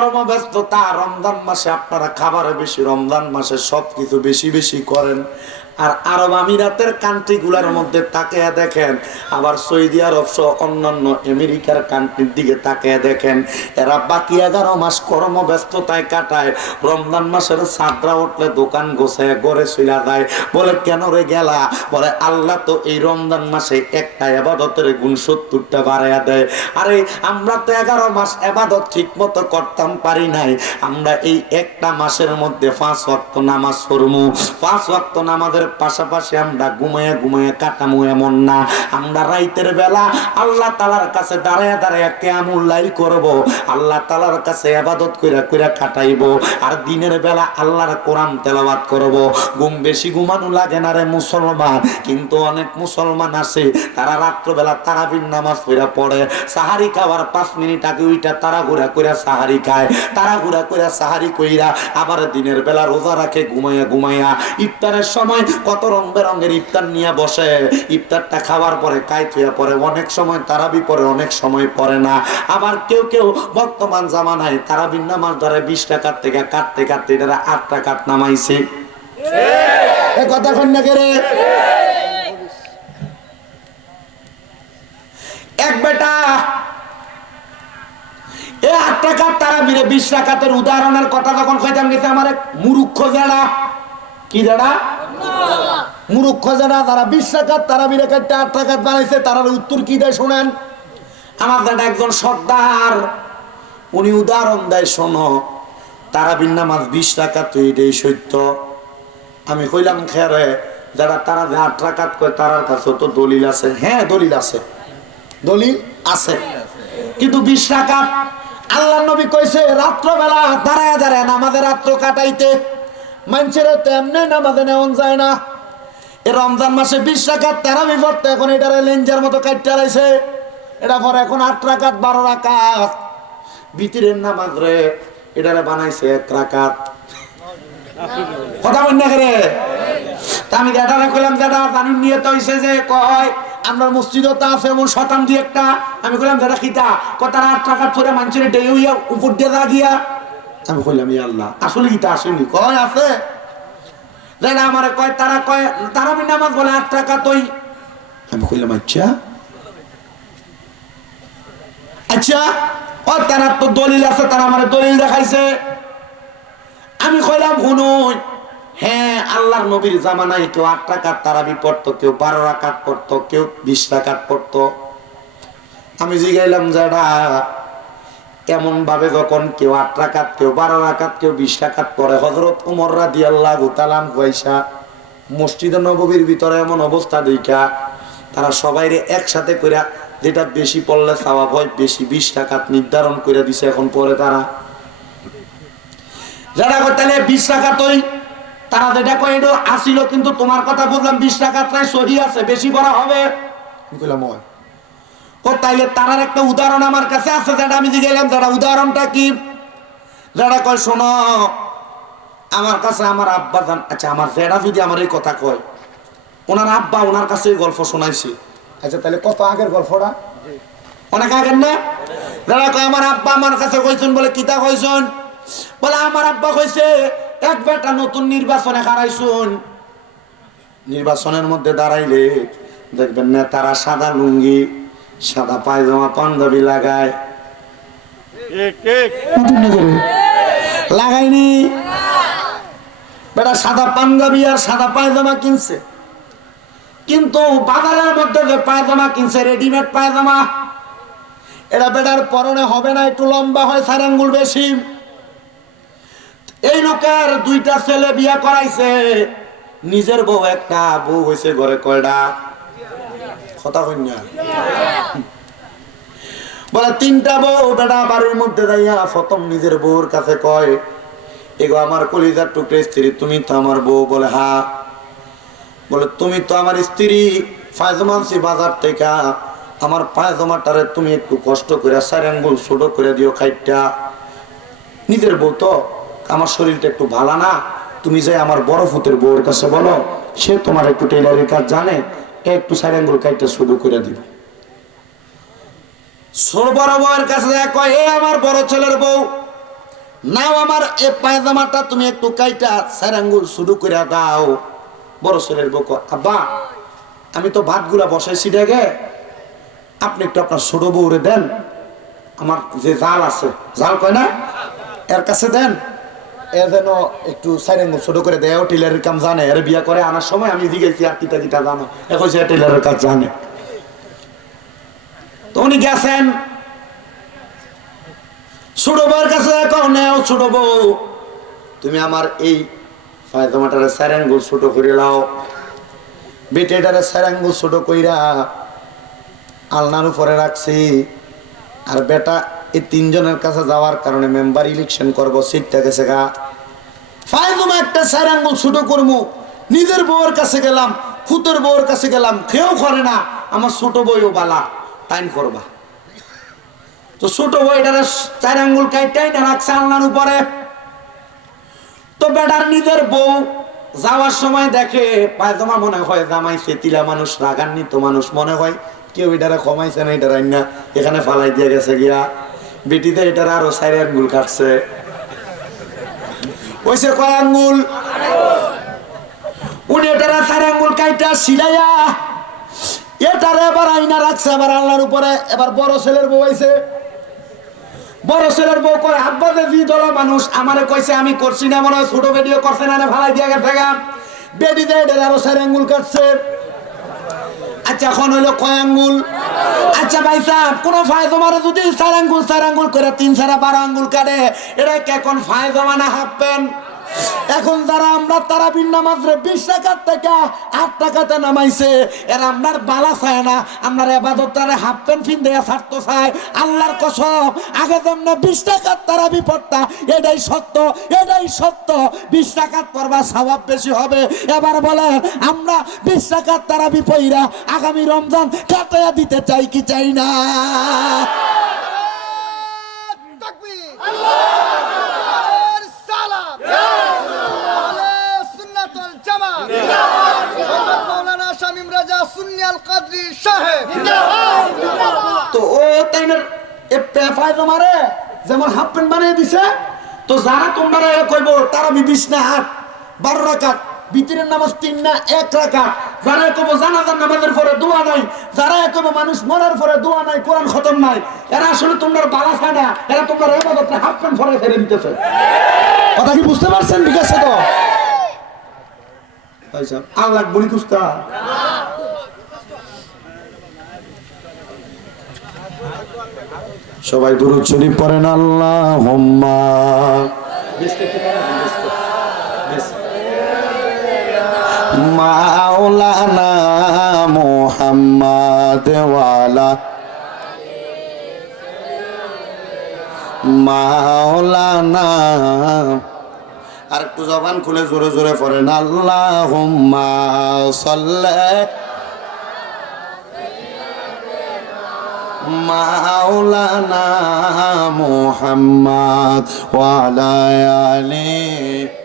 কর্মব্যস্ততা, রমজান মাসে আপনারা খাবারে বেশি, রমজান মাসে সবকিছু বেশি বেশি করেন। আর আরব আমিরাতের কান্ট্রিগুলোর মধ্যে তাকিয়ে দেখেন, আবার সৌদি আরব সহ অন্যান্য আমেরিকার কান্ট্রির দিকে তাকিয়ে দেখেন, এরা বাকি 11 মাস কর্মব্যস্ততায় কাটায়। রমজান মাসের চাঁদরা উঠলে দোকান গোছায় ঘরে চলে যায়। বলে কেন রে গেলা? বলে আল্লাহ তো এই রমজান মাসে একটা ইবাদতের গুণ 70টা বাড়াইয়া দেয়। আরে আমরা তো 11 মাস ইবাদত ঠিক মতো করতাম পারি নাই। আমরা এই একটা মাসের মধ্যে 5 ওয়াক্ত নামাজ পড়মু, 5 ওয়াক্ত নামাজের পাশাপাশি আমরা ঘুমাইয়া ঘুমাইয়া কাটামু এমন না। আমরা রাইতের বেলা আল্লাহ তাআলার কাছে দাঁড়ায়া দাঁড়ায়া কিয়ামুল লাইল করব, আল্লাহ তাআলার কাছে ইবাদত কইরা কইরা কাটাইব। আর দিনের বেলা আল্লাহর কোরআন তেলাওয়াত করব। ঘুম বেশি ঘুমানো লাগে না রে মুসলমান, কিন্তু অনেক মুসলমান আছে তারা রাত্রবেলা তারাবির নামাজ পড়ে, সাহারি খাওয়ার 5 মিনিট আগে ওইটা তাড়াহুড়া কইরা সাহারি খায়, তাড়াহুড়া কইরা সাহারি কইরা আবার দিনের বেলা রোজা রাখে ঘুমাইয়া ঘুমাইয়া। ইফতারের সময় কত রং বেরঙের ইফতার নিয়ে বসে, ইফতারটা খাওয়ার পরে কাইত হইয়া পড়ে, অনেক সময় তারাবি পড়ে, অনেক সময় পড়ে না। আবার কেউ কেউ বর্তমান জামানায় তারাবির নামাজ ধরে 20 টাকার থেকে কাটতে কাটতে এটা 8 টাকা নামাইছে। এই কথা কন্যা কে রে? এক বেটা এই 8 টাকার তারাবিরে 20 টাকাতের উদাহরণের কথা যখন কইতাম গেছে, আমার এক মূর্খ যারা, কি যারা মূর্খ যারা, তারা 20 টাকার তারাবিরে কাটতে 8 টাকা বানাইছে, তারা উত্তর কি দেয় শুনেন। আমার দাদা একজন সর্দার, উনি উদাহরণ দেয়, শোনো তারাবির নামাজ 20 টাকা, তো এটাই সত্য। আমি কইলাম খেরে যারা তারা 8 টাকা কয় তারার কাছে তো দলিল আছে। হ্যাঁ দলিল আছে, দলিল আছে, কিন্তু 20 টাকা আল্লাহ নবী কইছে রাত্রবেলা দাঁড়ায় দাঁড়ায় নামাজের রাত্র কাটাইতে, মানুষের তো এমনি নামাজে নেওয়া যায় না। এই রমজান মাসে 20 টাকা তারাবি পড়তে এখন এটারে লেঞ্জার মতো কাটতে লাইছে, এটা পরে এখন 8 রাকাত 12 রাকাত ভিতরের নামাজ রে এটারে বানাইছে 1 রাকাত। কথা বল না করে। আমি দাদারা কইলাম দাদা জানুন নিয়ে তো হইছে যে কয় আপনার মসজিদও তো আছে এমন শতাংশ একটা। আমি কইলাম দাদা খিতা কতার 8 টাকা পরে মানুষের ডেউইয়া উপর দিয়ে লাগিয়া। আমি কইলাম ইয়া আল্লাহ আসলে কিটা আসেনি? কয় আছে। দাদা আমারে কয় তারা কয় তারাবির নামাজ বলে 8 টাকা তুই। আমি কইলাম আচ্ছা আচ্ছা, ও তারা তো দলিল আছে, তারা আমারে দলিল দেখাইছে। আমি কইলাম শুনুন, হ্যাঁ আল্লাহর নবীর জামানায় কেউ 8 টাকার তারাবি পড়তো, কেউ 12 রাকাত পড়তো, কেউ 20 রাকাত পড়তো। আমি জিগাইলাম যারা এমন ভাবে যখন কেউ 8 রাকাত, কেউ 12 রাকাত, কেউ 20 রাকাত পড়ে, হযরত ওমর রাদিয়াল্লাহু তাআলা পয়সা মসজিদে নববীর ভিতরে এমন অবস্থা দেখা তারা সবাইরে একসাথে কইরা যেটা বেশি পড়লে সওয়াব হয় বেশি 20 রাকাত নির্ধারণ করে দিছে। এখন পরে তারা যারা তাহলে 20 টাকা তুই, তারা যেটা কয় এটা আসিল, কিন্তু তোমার কথা বুঝলাম 20 টাকা প্রায় সহি আছে, বেশি করা হবে। বললাম ও তাইলে তারার একটা উদাহরণ আমার কাছে আছে, যেটা আমি দিলাম। যারা উদাহরণটা কি? যারা কয় শোনো আমার কাছে আমার আব্বা জান, আচ্ছা আমার জেডা যদি আমার এই কথা কয়, ওনার আব্বা ওনার কাছে গল্প শোনাইছে। আচ্ছা তাহলে কত আগের গল্পটা? অনেক আগের না? যারা কয় আমার আব্বা আমার কাছে কইছেন, বলে কিতা কইছেন? বলে আমার আব্বা কইছে এক বেটা নতুন নির্বাচনে হারাইছুন, নির্বাচনের মধ্যে দাঁড়াইলে দেখবেন না তারা সাদা লুঙ্গি সাদা পায়জামা পাঞ্জাবি লাগায়। লাগাইনি বেটা সাদা পাঞ্জাবি আর সাদা পায়জামা কিনছে, কিন্তু বাজারের মধ্যে যে পায়জামা কিনছে রেডিমেড পায়জামা, এটা বেটার পরনে হবে না, একটু লম্বা হয়, 4 আঙ্গুল বেশি। এই লোকের 2টা ছেলে বিয়া করাইছে, নিজের বউ একটা, বউ হয়েছে ঘরে কয়টা? কথা কইনা বলে 3টা বউ। বেটা বাড়ির মধ্যে যাইয়া প্রথম নিজের বউর কাছে কয়, এগো আমার কলিজার টুকরে স্ত্রী, তুমি তো আমার বউ? বলে হ্যাঁ। বলে তুমি তো আমার স্ত্রী, পায়জামা আনছি বাজার থেকে, আমার পায়জামাটারে তুমি একটু কষ্ট করে 4 আঙ্গুল ছোট করে দিও খাইটা। নিজের বউ তো, আমার শরীরটা একটু ভালো না, তুমি যাই আমার বড় ফুতের বউয়ের কাছে বলো, সে তোমার একটু টেলারের কাজ জানে, একটু 4 আঙ্গুল খাইটা শুরু করে দিব। ছোট বড় বউয়ের কাছে কয়, এ আমার বড় ছেলের বউ, নাও আমার এই পায়জামাটা তুমি একটু কাইটা 4 আঙ্গুল শুরু করে দাও। বড় ছেলের বউ কয়, আব্বা আমি তো ভাতগুলা বসাইছি রেগে, আপনি একটু আপনার ছোট বউরে দেন, আমার যে জাল আছে, জাল কয় না, এর কাছে দেন, এ যেন একটু 4 আঙ্গুল ছোট করে দেয়। ও টেলারের কাম জানে, এর বিয়া করে আনার সময় আমি জিজ্ঞেসি আর কিতা কিতা জানো, এখন সে টেলারের কাজ জানে। তো উনি গেছেন ছোট বউয়ের কাছে, নেও ছোট বউ তুমি আমার এই পায়জামাটারে 4 আঙ্গুল ছোট করে লাও। বেটেটারে 4 আঙ্গুল ছোট কইরা আলনার উপরে রাখছি। আর বেটা এই 3 জনের কাছে যাওয়ার কারণে মেম্বার ইলেকশন করবো, সিটটা গেছে গা। পায়জামা একটা 4 আঙ্গুল ছোট করবো, নিজের বউয়ের কাছে গেলাম, ফুতের বউয়ের কাছে গেলাম, কেউ করে না, আমার ছোট বউও বালা টাইম করবা। তো ছোট বউটারে 4 আঙ্গুল কাইটাই না রাখছে আলনার উপরে। তো বেটার নিজের বউ যাওয়ার সময় দেখে পায়জামা মনে হয় জামাইছে, তিলা মানুষ, রাগান্বিত মানুষ মনে হয়, কেউ এটারা কমাইছে না, এটার না এখানে ফালাই দিয়ে গেছে গিয়া। বেটিতে এটার আরো 4 আঙ্গুল কাটছে, ওইসে কয় আঙ্গুল, উনি এটারা 4 আঙ্গুল কাইটা সিলাইয়া এটারে এবার আইনা রাখছে আবার আল্লাহর উপরে। এবার বড় ছেলের বউ আইছে, বড় ছেলের বউ করে, আব্বা যে জি দলা মানুষ আমারে কইছে আমি করছি না, মনে হয় ছোট বেডিও করছে না, ফালাই দিয়া গেছে গা। বেডি দেয় এটার আরো 4 আঙ্গুল কাটছে। আচ্ছা এখন হইলো কয় আঙ্গুল? আচ্ছা ভাই সাহেব, কোন পায়জামারে যদি 4 আঙ্গুল করে 3 4 12 আঙ্গুল কাটে, এটা কেমন পায়জামা না হাফ প্যান্ট? এখন যারা আমরা তারাবির নামাজে 20 টাকার থেকে 8 টাকাতে নামাইছে, এরা আপনার বালা চায় না, আপনার ইবাদতটারে হাফ প্যান্ট ফিন দেয়া ছাড়তে চায়। আল্লাহর কসম, আগে যেমন 20 টাকার তারাবি পড়তা, এটাই সত্য, এটাই সত্য, 20 টাকার পড়বা সওয়াব বেশি হবে। এবার বলেন আমরা 20 টাকার তারাবি পইরা আগামী রমজান কাটায়া দিতে চাই কি চাই না? তো ও তাইনের পায়জামারে যেমন হাফ প্যান্ট বানিয়ে দিছে, তো যারা তোমরা কইব তারা 20 না 8 12 রাকাত, বিতরের নামাজ 3 না 1 রাকাত, যারা কইব জানাজার নামাজের পরে দোয়া নাই, যারা কইব মানুষ মরার পরে দোয়া নাই, কোরআন খতম নাই, এরা আসলে তোমরা বালা খায় না, এরা তোমরা ইবাদতটা হাফ প্যান্ট পরে ফেলে দিতেছে। কথা কি বুঝতে পারছেন? ঠিক আছে তো ভাই সাহেব, আল্লাহ বলি কুস্তা সবাই দুরূদ শরীফ পড়েন, আল্লাহুম্মা মাওলানা মুহাম্মদ ওয়ালা মাওলানা। আর একটু জবান খুলে জোরে জোরে পড়েন, আল্লাহুম্মা সাল্লি মাওলানা মুহাম্মদ ওয়া আলা আলিহি।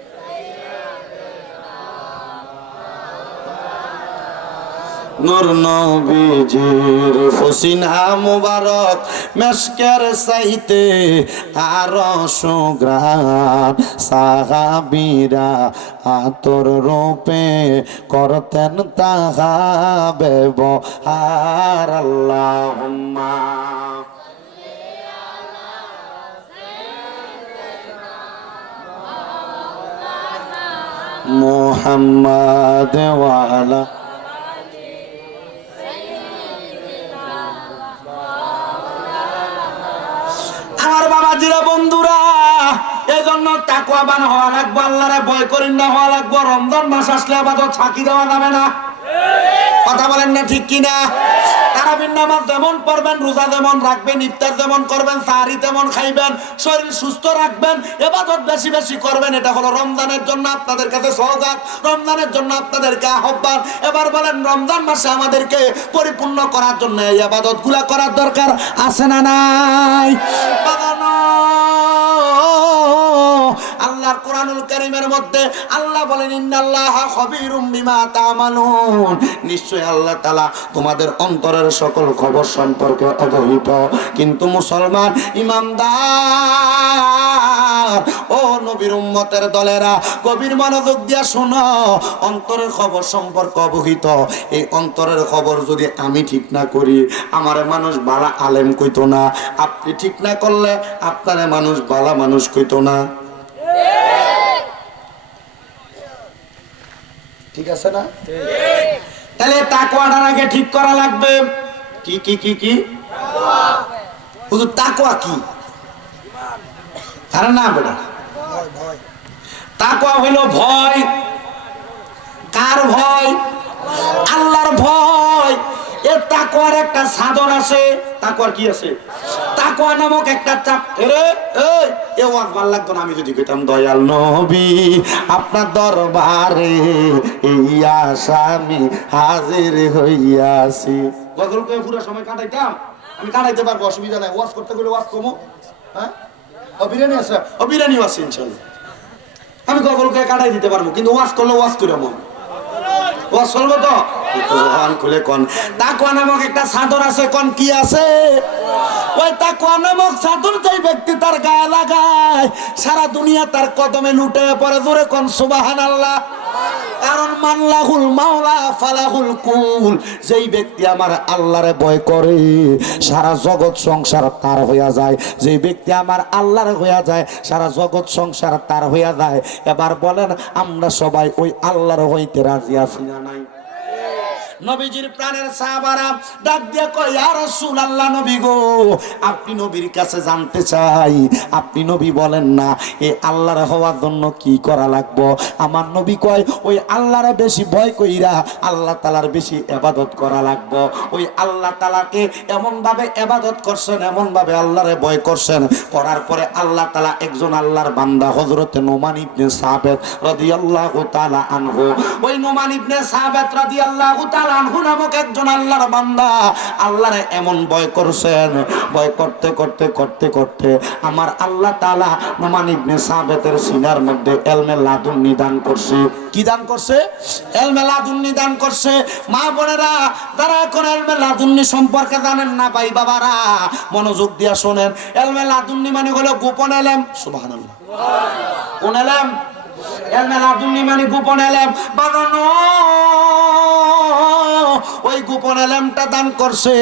নূর নবীজির ফসিনা মুবারক মেশকের চাইতে আরো সুগ্রাণ, সাহাবীরা আতর রূপে করতেন তাহা ব্যবহার। আল্লাহুম্মা মুহাম্মদ ওয়া আলা। আমার বাবাজিরা, বন্ধুরা, এজন্য তাকওয়াবান হওয়া লাগবে, আল্লাহরে ভয় করেন না হওয়া লাগবে। রমজান মাস আসলে ইবাদত ফাঁকি দেওয়া যাবে না। কথা বলেন না ঠিক কিনা? তারাবির নামাজ যেমন পড়বেন, রোজা যেমন রাখবেন, ইফতার যেমন করবেন, সাহরি তেমন খাইবেন, শরীর সুস্থ রাখবেন, ইবাদত বেশি বেশি করবেন। এটা হলো রমজানের জন্য আপনাদের কাছে সওগাত, রমজানের জন্য আপনাদেরকে আহ্বান। এবার বলেন, রমজান মাসে আমাদেরকে পরিপূর্ণ করার জন্য এই ইবাদতগুলো করার দরকার আছে না নাই? আল্লাহর কোরআনুল কারীমের মধ্যে আল্লাহ বলেন, ইন্নাল্লাহা খাবীরুম বিমা তা'মালুন, নিশ্চয় আল্লাহ তাআলা তোমাদের অন্তরের সকল খবর সম্পর্কে অবহিত। কিন্তু মুসলমান ইমানদার নবীর উম্মতের দলেরা, গভীর মনোযোগ দিয়া শোনো। অন্তরের খবর সম্পর্কে অবহিত। এই অন্তরের খবর যদি আমি ঠিক না করি, আমারে মানুষ বালা আলেম কইতো না। আপনি ঠিক না করলে আপনারে মানুষ বালা মানুষ কইতো না। ঠিক আছে না? তাহলে তাকওয়াটার আগে ঠিক করা লাগবে। কি কি কি কি? হুজুর তাকওয়া কি? আরে না বেটা, তাকওয়া হইল ভয়। কার ভয়? আল্লাহর ভয়। এর তাকওয়ার একটা সাদর আছে। তাকওয়ার কি আছে? তাকওয়া নামক একটা চাপ। এ ওয়াজ ভাল লাগতো না আমি যদি কইতাম দয়াল নবী আপনার দরবারে এই আসামি হাজির হইয়াছি। গজল কয়ে পুরো সময় কাটাইতাম। আমি কাটাইতে পারবো, অসুবিধা নাই। ওয়াজ করতে গেলে ওয়াজ কমো। হ্যাঁ, বিরিয়ানি আছে, বিরিয়ানিও আছে ইনশাল্লাহ। আমি গজল কয়ে কাটাই দিতে পারবো, কিন্তু ওয়াজ করলে ওয়াজ করে মন ওয়াজ করবো তো জবান খুলে কোন। তাকওয়া নামক একটা চাদর আছে। কোন কি আছে? ওই তাকওয়া নামক চাদর যেই ব্যক্তি তার গায়ে লাগায়, সারা দুনিয়া তার কদমে লুটে পড়ে। জোরে কোন সুবহানাল্লাহ। কারণ মানলাহুল মাওলা ফালাহুল কুল। যেই ব্যক্তি আমার আল্লাহরে ভয় করে, সারা জগৎ সংসার তার হইয়া যায়। যেই ব্যক্তি আমার আল্লাহরে হইয়া যায়, সারা জগৎ সংসার তার হইয়া যায়। এবার বলেন, আমরা সবাই ওই আল্লাহর হইতে রাজি আছি না নাই? নবীজির প্রাণের সাহাবারা ডাক দিয়ে কয়, ইয়া রাসূলুল্লাহ, নবী গো, আপনি নবীর কাছে জানতে চাই, আপনি নবী বলেন না এই আল্লাহর হওয়ার জন্য কি করা লাগবে? আমার নবী কয়, ওই আল্লাহরে বেশি ভয় কইরা আল্লাহ তাআলার বেশি ইবাদত করা লাগবে। ওই আল্লাহ তাআলাকে এমন ভাবে ইবাদত করছেন, এমন ভাবে আল্লাহরে ভয় করছেন, করার পরে আল্লাহ তাআলা একজন আল্লাহর বান্দা হযরতে নোমান ইবনে সাবিত রাদিয়াল্লাহু তাআলা আনহু, ওই নোমান ইবনে সাবিত রাদিয়াল্লাহু তাআলা আনহু নামক একজন আল্লাহর বান্দা আল্লাহরে এমন ভয় করছেন, ভয় করতে করতে করতে করতে আমার আল্লাহ তাআলা নোমান ইবনে সাবিতের সিনার মধ্যে ইলমে লাদুন্নি দান করছে। কি দান করছে? ইলমে লাদুন্নি দান করছে। মা বোনেরা, যারা এখন ইলমে লাদুন্নি সম্পর্কে জানেন না, ভাই বাবারা মনোযোগ দিয়া শোনেন। ইলমে লাদুন্নি মানে হলো গোপন ইলম। সুবহানাল্লাহ। কোন ইলম? ইলমে লাদুন্নি মানে গোপন ইলম। বানানো ওই গোপন ইলমটা দান করছে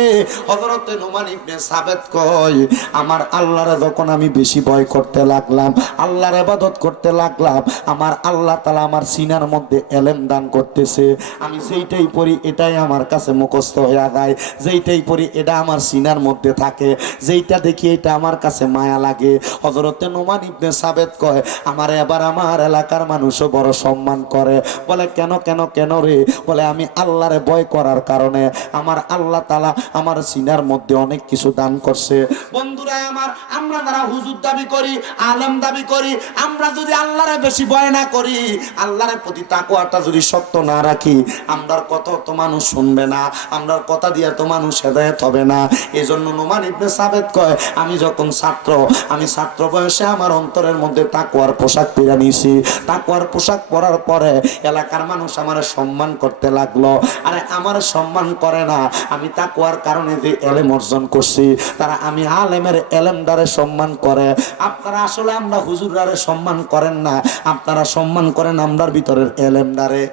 হযরত নোমান ইবনে সাবিত। কয়, আমার আল্লাহরে যখন আমি বেশি ভয় করতে লাগলাম, আল্লাহর ইবাদত করতে লাগলাম, আমার আল্লাহ তাআলা আমার সিনার মধ্যে ইলম দান করতেছে। আমি যেইটাই পড়ি এটাই আমার কাছে মুখস্থ হয়ে যায়, যেইটাই পড়ি এটা আমার সিনার মধ্যে থাকে, যেইটা দেখি এটা আমার কাছে মায়া লাগে। হযরত নোমান ইবনে সাবিত কয়, আমার এবার আমার এলাকার মানুষও বড় সম্মান করে। বলে কেন কেন কেন রে? বলে আমি আল্লাহরে ভয় করার কারণে আমার আল্লাহ তাআলা আমার সিনার মধ্যে অনেক কিছু দান করছে। বন্ধুরা আমার, আমরা যারা হুজুর দাবি করি, আলেম দাবি করি, আমরা যদি আল্লাহরে বেশি ভয় না করি, আল্লাহর প্রতি তাকওয়াটা যদি শক্ত না রাখি, আমরার কথা তো মানুষ শুনবে না, আমরার কথা দিয়ে তো মানুষ হেদায়েত হবে না। এজন্য নোমান ইবনে সাবিত কয়, আমি যখন ছাত্র, আমি ছাত্র বয়সে আমার অন্তরের মধ্যে তাকওয়ার পোশাক পরে নিয়েছি। তাকওয়ার পোশাক পরার পরে এলাকার মানুষ আমার সম্মান করতে লাগলো। আরে আমার সম্মান করে না, আমি তাকওয়ার কারণে যে ইলম অর্জন করছি, তারা আমি আলেমের ইলমদারে সম্মান করে। আপনারা আসলে আমরা হুজুরদারে সম্মান করেন না, আপনারা সম্মান করেন আমরার ভিতরের ইলমদারে।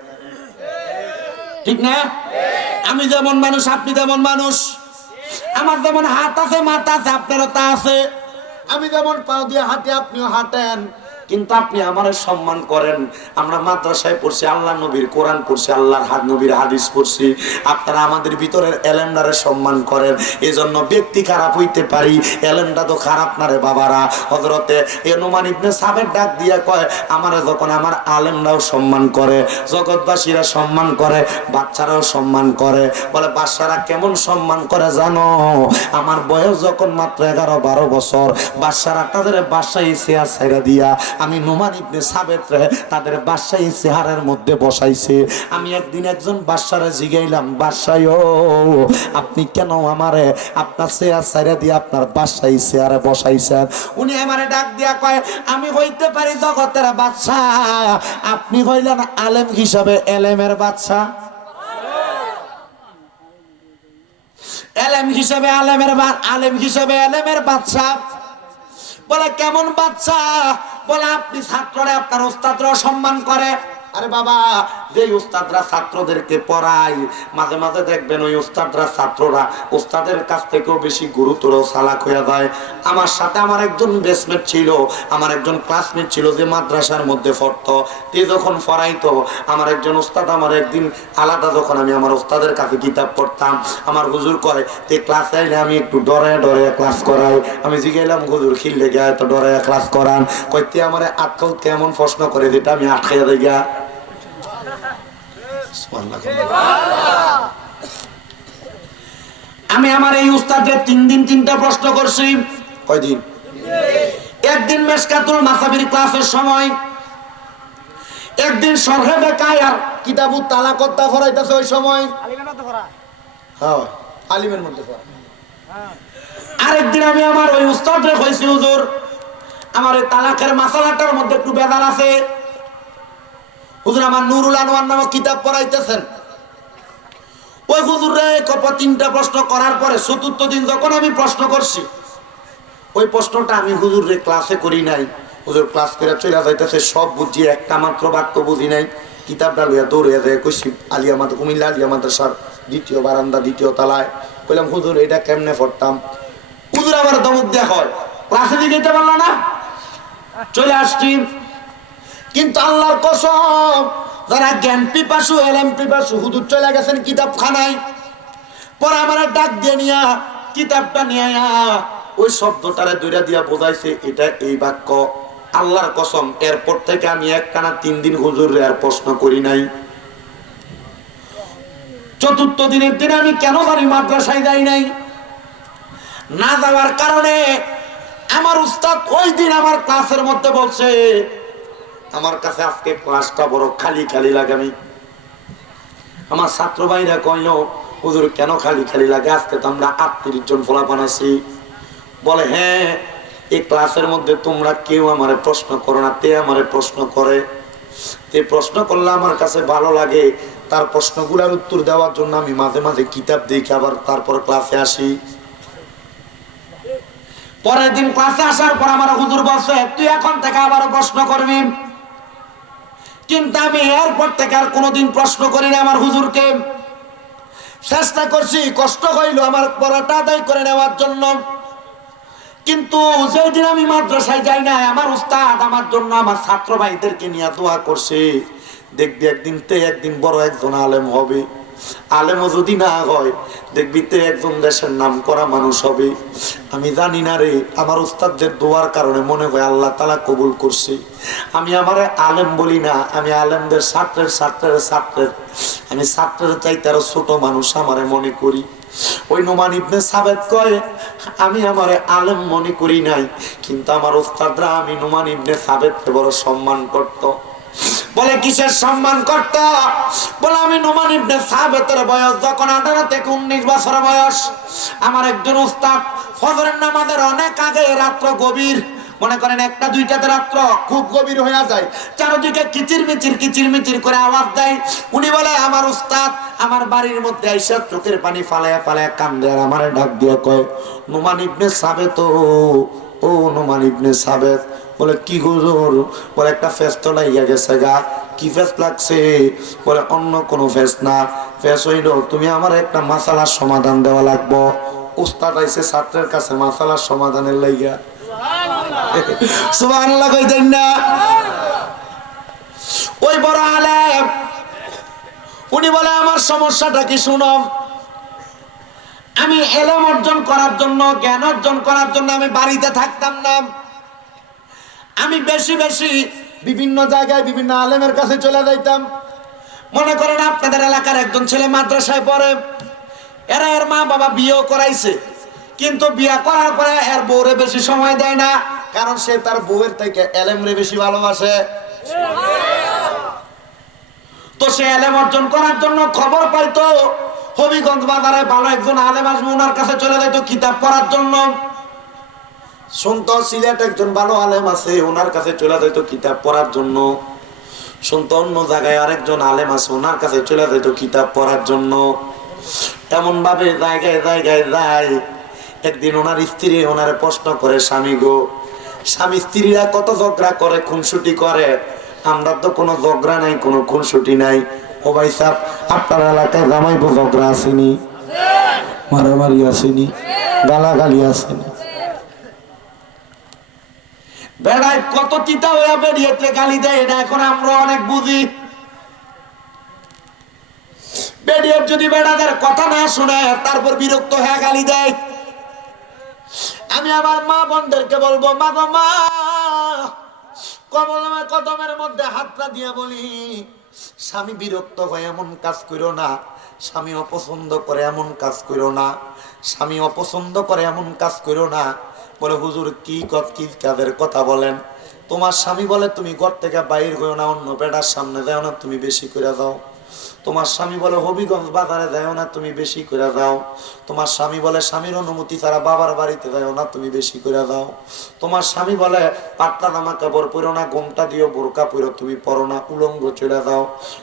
ঠিক না? আমি যেমন মানুষ আপনি তেমন মানুষ, আমার যেমন হাত আছে মাথা আছে আপনারও তা আছে, আমি যেমন পাও দিয়ে হাঁটি আপনিও হাঁটেন, কিন্তু আপনি আমার সম্মান করেন। আমরা মাদ্রাসায় পড়ছি, আল্লাহ নবীর কোরআন পড়ছি, আল্লাহর নবীর হাদিস পড়ছি, আপনারা আমাদের ভিতরের এলেমদারে সম্মান করেন। এজন্য ব্যক্তি খারাপ হইতে পারি, এলেমটা তো খারাপ না রে বাবারা। হযরতে নোমান ইবনে সাবিত ডাক দিয়া কয়, আমারে যখন আমার আলেমরাও সম্মান করে, জগৎবাসীরা সম্মান করে, বাচ্চারাও সম্মান করে। বলে বাচ্চারা কেমন সম্মান করে জানো? আমার বয়স যখন মাত্র 11-12 বছর, বাচ্চারা তাদের বাসায় চেয়ার ছাইরা দিয়া আমি নোমান ইবনে সাবিত রে তাদের বাদশাহী চেহারের মধ্যে বসাইছে। আমি একদিন একজন বাদশারে জিগাইলাম, বাদশাহ আপনি কেন আমারে আপনার চেয়ার ছাইরা দিয়ে আপনার বাদশাহী চেয়ারে বসাইছেন? উনি আমারে ডাক দিয়া কয়, আমি হইতে পারি জগতের বাদশা, আপনি হইলেন আলেম হিসাবে এলেমের বাদশা। এলেম হিসাবে আলেমের আলেম হিসাবে এলেমের বাদশা। বলে কেমন বাচ্চা? বলে আপনি ছাত্ররা আপনার ওস্তাদরা সম্মান করে। আরে বাবা, যে উস্তাদরা ছাত্রদেরকে পড়ায় মাঝে মাঝে দেখবেন ওই উস্তাদরা ছাত্ররা উস্তাদের কাছ থেকেও বেশি গুরুতর চালাক হয়ে যায়। আমার সাথে আমার একজন বেসমেট ছিল, আমার একজন ক্লাসমেট ছিল যে মাদ্রাসার মধ্যে পড়তো। তে যখন পড়াইতো আমার একজন উস্তাদ, আমার একদিন আলাদা যখন আমি আমার উস্তাদের কাছে কিতাব পড়তাম, আমার হুজুর কয় তে ক্লাসে আইলে আমি একটু ডরে ডরে ক্লাস করাই। আমি জিজ্ঞাসলাম হুজুর খিললে গিয়া এত ডরে ক্লাস করান? কইতে আমার আজকাল কেমন প্রশ্ন করে যেটা আমি আটকাইয়া দেই গিয়া। আমি আমার এই উস্তাদকে 3 দিন 3টা প্রশ্ন করছি। কয়দিন? একদিন মেশকাতুল মাসাবির ক্লাসের সময়, একদিন শরহে বেকায় আর কিতাবুত তালাকত দা পড়াইতেছে ওই সময় আলিমের মধ্যে পড়া। হ্যাঁ, আলিমের মধ্যে পড়া। আরেকদিন আমি আমার ওই উস্তাদকে কইছি হুজুর আমার এই তালাকের মাসালাটার মধ্যে একটু বেদাল আছে, হুজুর আমার নুরুল আনোয়ার নামক কিতাব পড়াইতেছেন। ওই হুজুর রে 3টা প্রশ্ন করার পরে ৪র্থ দিন যখন আমি প্রশ্ন করছি, ওই প্রশ্নটা আমি হুজুর রে ক্লাসে করি নাই। হুজুর ক্লাস করে চলে যাইতেছে, সব বুঝি, একটা মাত্র বাক্য বুঝি নাই। কিতাবটা লইয়া দৌড়ে যায় কইছি আলিয়া মাদ্রাসা, কুমিল্লা আলিয়া মাদ্রাসার 2য় বারান্দা 2য় তলায়। কইলাম হুজুর এটা কেমনে পড়তাম? হুজুর আবার দমক দেয়া হয়, ক্লাসে দিয়ে যেতে পারলো না। চলে আসছি, কিন্তু আল্লাহর কসম যারা জ্ঞান পিপাসু এলএম পিপাসু হুজুর চলে গেছেন কিতাবখানায়। পরে আমার ডাক দিয়ে নিয়া কিতাবটা নিয়ে ওই শব্দটারে দইরা দিয়া বোঝাইছে এটা এই বাক্য। আল্লাহর কসম এরপর থেকে আমি একটানা 3 দিন হুজুরে আর প্রশ্ন করি নাই। 4র্থ দিনের দিন আমি কেন জানি মাদ্রাসায় যাই নাই। না যাওয়ার কারণে আমার উস্তাদ ওই দিন আমার ক্লাসের মধ্যে বলছে আমার কাছে আজকে ক্লাসটা বড় খালি খালি লাগে। আমার ছাত্র ভাইরা কইল হুজুর কেন খালি খালি লাগে? আজকে তো আমরা 38 জন ফলাফল আছি। বলে হ্যাঁ, এই ক্লাসের মধ্যে তোমরা কেউ আমারে প্রশ্ন করো না, তে আমারে প্রশ্ন করে। তে প্রশ্ন করলে আমার কাছে ভালো লাগে, তার প্রশ্নগুলোর উত্তর দেওয়ার জন্য আমি মাঝে মাঝে কিতাব দেখি, আবার তারপর ক্লাসে আসি। পরের দিন ক্লাসে আসার পর আমার হুজুর বলছে তুই এখন থেকে আবারও প্রশ্ন করবি। কিন্তু আমি এরপর থেকে আর কোনোদিন প্রশ্ন করি না আমার হুজুরকে। চেষ্টা করছি, কষ্ট হইল আমার পড়াটা আদায় করে নেওয়ার জন্য। কিন্তু যেদিন আমি মাদ্রাসায় যাই না, আমার উস্তাদ আমার জন্য আমার ছাত্র ভাইদেরকে নিয়ে দোয়া করছে, দেখবি একদিন তে একদিন বড় একজন আলেম হবে। আলেমও যদি না হয় দেখবি তে একজন দেশের নাম করা মানুষ হবে। আমি জানি না রে, আমার উস্তাদদের দোয়ার কারণে মনে হয় আল্লাহ তাআলা কবুল করছে। আমি আমারে আলেম বলি না, আমি আলেমদের ছাত্রের আমি ছাত্রের চাইতে আরো ছোট মানুষ আমারে মনে করি। ওই নোমান ইবনে সাবেত কয় আমি আমারে আলেম মনে করি নাই, কিন্তু আমার উস্তাদরা আমি নোমান ইবনে সাবেতকে বড় সম্মান করত। বলে কিসের সম্মান করত? বলে আমি নোমান ইবনে সাবেতের বয়স যখন 18 থেকে 19 বছর বয়স, আমার একজন উস্তাদ ফজরের নামাজের অনেক আগে, রাত্র গভীর, মনে করেন 1টা 2টাতে রাত্র খুব গভীর হয়ে যায়, চারদিকে কিচির মিচির করে আওয়াজ দেয়। উনি বলে আমার উস্তাদ আমার বাড়ির মধ্যে আইসা চোখের পানি ফালায়া ফালায়া কান্দে, আর আমারে ডাক দিয়ে কয় নোমান ইবনে সাবেত, ও নোমান ইবনে সাবেত। বলে কি হুজুর? বলে একটা ফেস তো লাগিয়া গেছে গা। কি ফেস লাগছে? বলে অন্য কোনো ফেস না, ফেস হইল তুমি আমার একটা মাসালার সমাধান দেওয়া লাগবো। উস্তাদ আইছে ছাত্রের কাছে মাসালার সমাধানের লাইগা। সুবহানাল্লাহ কইতেন না? ওই বড় আলেম উনি বলে আমার সমস্যাটা কি শুনো, আমি এলেম অর্জন করার জন্য, জ্ঞান অর্জন করার জন্য আমি বাড়িতে থাকতাম না। আমি বেশি বেশি বিভিন্ন জায়গায় বিভিন্ন আলেমের কাছে চলে যাইতাম। মনে করেন আপনাদের এলাকার একজন ছেলে মাদ্রাসায় পড়ে, এরা এর মা বাবা বিয়েও করাইছে, কিন্তু বিয়ে করার পরে এর বউরে বেশি সময় দেয় না, কারণ সে তার বউয়ের থেকে এলেমরে বেশি ভালোবাসে। তো সে এলেম অর্জন করার জন্য খবর পাইতো হবিগঞ্জ বাজারে ভালো একজন আলেম আসবে, ওনার কাছে চলে যাইতো কিতাব পড়ার জন্য। শুনতো সিলেট একজন ভালো আলেম আছে, ওনার কাছে চলে যাইতো কিতাব পড়ার জন্য। শুনতো অন্য জায়গায় আরেকজন আলেম আছে, ওনার কাছে চলে যাইতো কিতাব পড়ার জন্য। এমন ভাবে জায়গায় জায়গায় যায়। একদিন ওনার স্ত্রী ওনারে প্রশ্ন করে, স্বামী গো স্বামী স্ত্রীরা কত ঝগড়া করে, খুনসুটি করে। আমরা তো কোনো ঝগড়া নাই, কোনো খুনসুটি নাই। ও ভাই সাহেব, আপনার এলাকায় জামাই বউ ঝগড়া আসেনি, মারামারি আসেনি, গালাগালি আসেনি? বেড়ায় কত তিতা হয়ে বেরিয়েছে গালি দেয়, এটা এখন আমরা অনেক বুঝি। বেরিয়ে যদি বেড়াদের কথা না শুনে তারপর বিরক্ত হয়ে গালি দেয়। আমি আমার মা বোনদেরকে বলবো, মা গো মা, কদমের মধ্যে হাতটা দিয়ে বলি, স্বামী বিরক্ত হয় এমন কাজ করো না, স্বামী অপছন্দ করে এমন কাজ করো না, স্বামী অপছন্দ করে এমন কাজ করো না। বলে হুজুর কি কাদের কথা বলেন? তোমার স্বামী বলে তুমি ঘর থেকে বাইর হইও না, অন্য বেটার সামনে যাও না, তুমি বেশি করে যাও। তোমার স্বামী বলে হবিগঞ্জ বাজারে যাও না, তুমি বেশি করে যাও। তোমার স্বামী বলে স্বামীর অনুমতি ছাড়া বাবার বাড়িতে যাও না, তুমি বেশি করে যাও। তোমার স্বামী বলে পাতলা জামা কাপড় পরো না, ঘোমটা দিও, বোরকা পরো, তুমি পরো না, উলঙ্গ চলে যাও।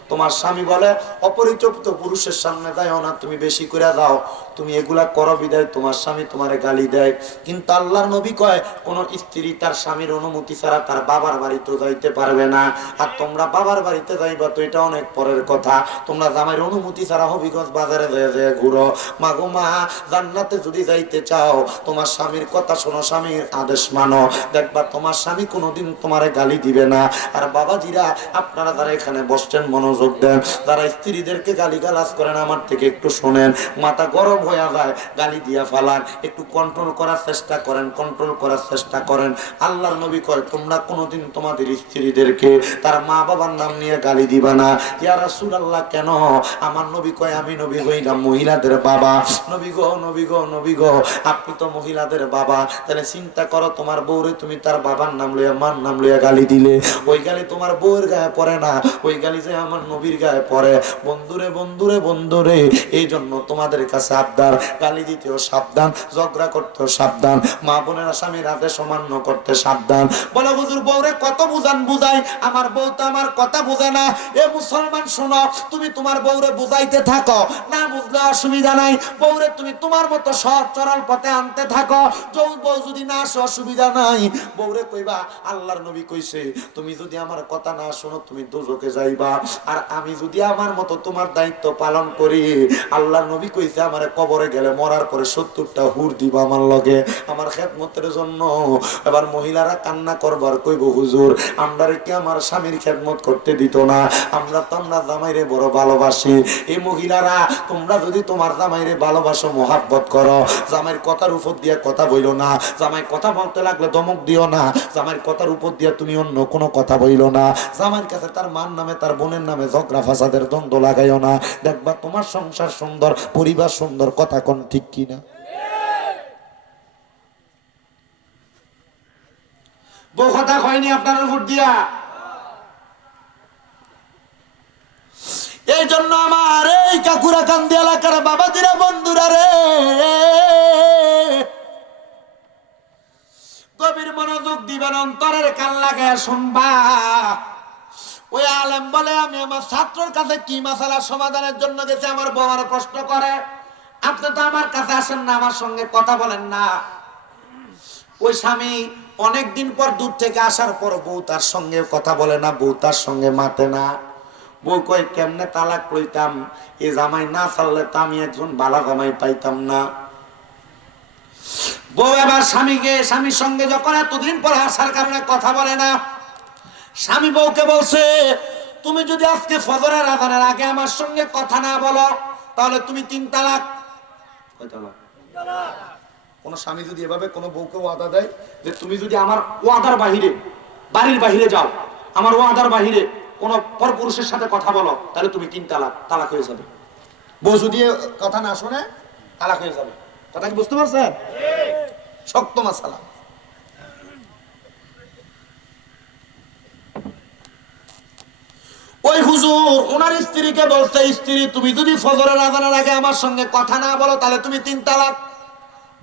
তোমার স্বামী বলে অপরিচিত পুরুষের সামনে যাও না, তুমি বেশি করে যাও। তুমি এগুলা করো বিদায় তোমার স্বামী তোমারে গালি দেয়। কিন্তু আল্লাহর নবী কয় কোন স্ত্রী তার স্বামীর অনুমতি ছাড়া তার বাবার বাড়িতে যাইতে পারবে না। আর তোমরা বাবার বাড়িতে যাইবা তো এটা অনেক পরের কথা, তোমরা জামাইয়ের অনুমতি ছাড়া হবিগঞ্জ বাজারে যেয়ে ঘুরো। মাগো মা, জান্নাতে যদি যাইতে চাও তোমার স্বামীর কথা শোনো, স্বামীর আদেশ মানো, দেখবা তোমার স্বামী কোনোদিন তোমারে গালি দিবে না। আর বাবাজিরা, আপনারা যারা এখানে বসছেন মনোযোগ দেন, যারা স্ত্রীদেরকে গালি গালাজ করেন আমার থেকে একটু শোনেন। মাথা গরম হয়ে যায়, গালি দিয়া ফালান, একটু কন্ট্রোল করার চেষ্টা করেন, কন্ট্রোল করার চেষ্টা করেন। আল্লাহর নবী কয় তোমরা কোনোদিন তোমাদের স্ত্রীদেরকে তার মা বাবার নাম নিয়ে গালি দিবা না। ইয়া রাসূলুল্লাহ, কেন? আমার নবী কয় আমি নবী হইলাম মহিলাদের বাবা। নবী গো, নবী গো, নবী গো, আপনি তো মহিলাদের বাবা, তাহলে চিন্তা করো তোমার বউরে তুমি তার বাবার নাম লইয়া, মার নাম লইয়া গালি দিলে, ওই গালি তোমার বউয়ের গায়ে পড়ে না, ওই গালি যে আমার নবীর গায়ে পড়ে। বন্ধুরে বন্ধুরে বন্ধুরে, এই জন্য তোমাদের কাছে আবদার, গালি দিতেও সাবধান, ঝগড়া করতেও সাবধান, মা বোনেরা স্বামীর আদেশ অমান্য করতে সাবধান। বলে হুজুর বউরে কত বুঝান বুঝাই, আমার বউ তো আমার কথা বুঝে না। এ মুসলমান শোনো, তুমি তোমার বউরে বুঝাইতে থাকো, না বুঝলে অসুবিধা নাই। বউরে তুমি তোমার মতো সৎ চরল পথে আনতে থাকো, বউ যদি না আসে অসুবিধা নাই। বউরে কইবা আল্লাহর নবী কইছে তুমি যদি আমার কথা না শোনো তুমি দোজখে যাইবা। আর আমি যদি আমার মতো তোমার দায়িত্ব পালন করি, আল্লাহর নবী কইছে আমার কবরে গেলে মরার পরে 70টা হুর দিবা আমার লগে আমার খেদমতের জন্য। এবার মহিলারা কান্না করবার কইব হুজুর আমরা কি আমার স্বামীর খেদমত করতে দিত না? আমরা তো আমরা জামাইরে বড় ভালোবাসি। এই মহিলারা, তোমরা যদি তোমার জামাইরে ভালোবাসো, মহাব্বত করো, জামাইয়ের কথার উপর দিয়ে কথা বইলো না, জামাই কথা বলতে লাগলে ধমক দিও না, জামাইয়ের কথার উপর দিয়ে তুমি অন্য কোনো কথা বইলো না, জামাইয়ের কাছে তার মার নামে তার বোনের নামে ঝগড়া ফাসাদের দ্বন্দ্ব লাগাইও না। দেখবা তোমার সংসার সুন্দর, পরিবার সুন্দর। কথা কোন ঠিক কিনা? বউ কথা হয়নি আপনার উপর দিয়া। এই জন্য আমার এই কাকুরা কান্দি এলাকার বাবাজিরা, বন্ধুরা রে, গভীর মনোযোগ দিবেন, অন্তরের কান লাগায় শুনবা। ওই আলেম বলে আমি আমার ছাত্রের কাছে কি মাসালা সমাধানের জন্য গেছে, আমার বউ আমার প্রশ্ন করে আপনি তো আমার কাছে আসেন না, আমার সঙ্গে কথা বলেন না। ওই স্বামী অনেকদিন পর দূর থেকে আসার পর বউ তার সঙ্গে কথা বলে না, বউ তার সঙ্গে মাতে না। বউ কয় কেমনে তালাক কইতাম, এ জামাই না ছাড়লে তো আমি একজন বালা জামাই পাইতাম না। বউ এবার স্বামীর সঙ্গে যখন এতদিন পর আসার কারণে কথা বলে না, স্বামী বউকে বলছে তুমি যদি আজকে ফজরের আযানের আগে আমার সঙ্গে কথা না বলো তাহলে তুমি 3 তালাক। কয় তালাক? কোন স্বামী যদি এভাবে কোন বউকে ওয়াদা দেয় যে তুমি যদি আমার ওয়াদার বাহিরে, বাড়ির বাহিরে যাও, আমার ওয়াদার বাহিরে কোন পরপুরুষের সাথে কথা বলো, তাহলে তুমি 3 তালাক, তালাক হয়ে যাবে। বউ যদি কথা না শুনে তালাক হয়ে যাবে। কথা কি বুঝতে পারছেন? শক্ত মাসালা। ওই হুজুর ওনার স্ত্রীকে বলছে স্ত্রী তুমি যদি ফজরের আযানের আগে আমার সঙ্গে কথা না বলো তাহলে তুমি 3 তালাক।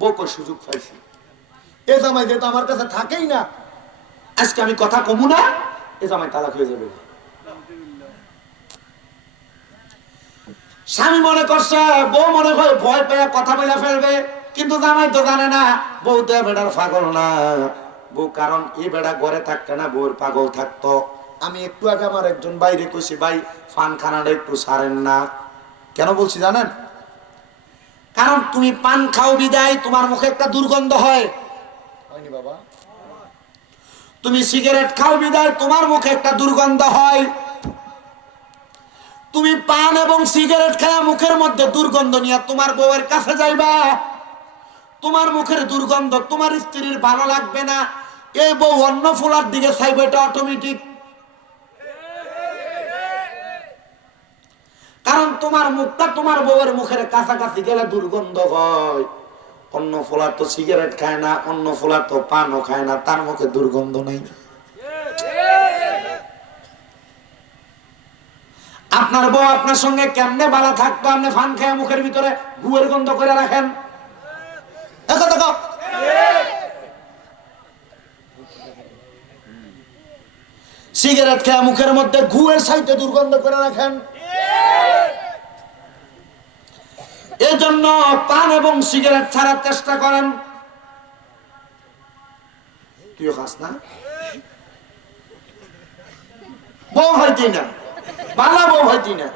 বউ কই সুযোগ পাইছি, এ জামাই যেহেতু আমার কাছে থাকেই না, আজকে আমি কথা কমু না, এ জামাই তালাক হয়ে যাবে। স্বামী মনে করছে, বউ মনে হয় ভয় পেয়ে কথা বলে ফেলবে, কিন্তু জামাই তো জানে না বউ তো বেটার পাগল না। বউ, কারণ এই বেড়া ঘরে থাকতে না বউর পাগল থাকতো। আমি একটু আগে আমার একজন বাইরে কইছি, ভাই পান খানাটা একটু ছাড়েন না। কেন বলছি জানেন? কারণ তুমি পান খাও বিদায় তোমার মুখে একটা দুর্গন্ধ হয়, হয়নি বাবা? তুমি সিগারেট খাও বিদায় তোমার মুখে একটা দুর্গন্ধ হয়। তুমি পান এবং সিগারেট খাওয়া মুখের মধ্যে দুর্গন্ধ নিয়ে তোমার বউয়ের কাছে যাইবা, তোমার মুখের দুর্গন্ধ তোমার স্ত্রীর ভালো লাগবে না। এই বউ অন্য ফুলার দিকে চাইবে, এটা অটোমেটিক। কারণ তোমার মুখটা তোমার বউয়ের মুখের কাছাকাছি গেলে দুর্গন্ধ হয়। অন্য ফুলার তো সিগারেট খায় না, অন্য ফুলার তো পানও খায় না, তার মুখে দুর্গন্ধ নাই। আপনার বউ আপনার সঙ্গে কেমনে ভালো থাকতো? আপনি পান খায় মুখের ভিতরে গুয়ের গন্ধ করে রাখেন। দেখো দেখো, সিগারেট খেয়ে মুখের মধ্যে ঘুয়ের সাইতে দুর্গন্ধ করে রাখেন। এই জন্য পান এবং সিগারেট ছাড়ার চেষ্টা করেন। তুইও খাস না? বউ হইতি না, বালা বউ হইতি না।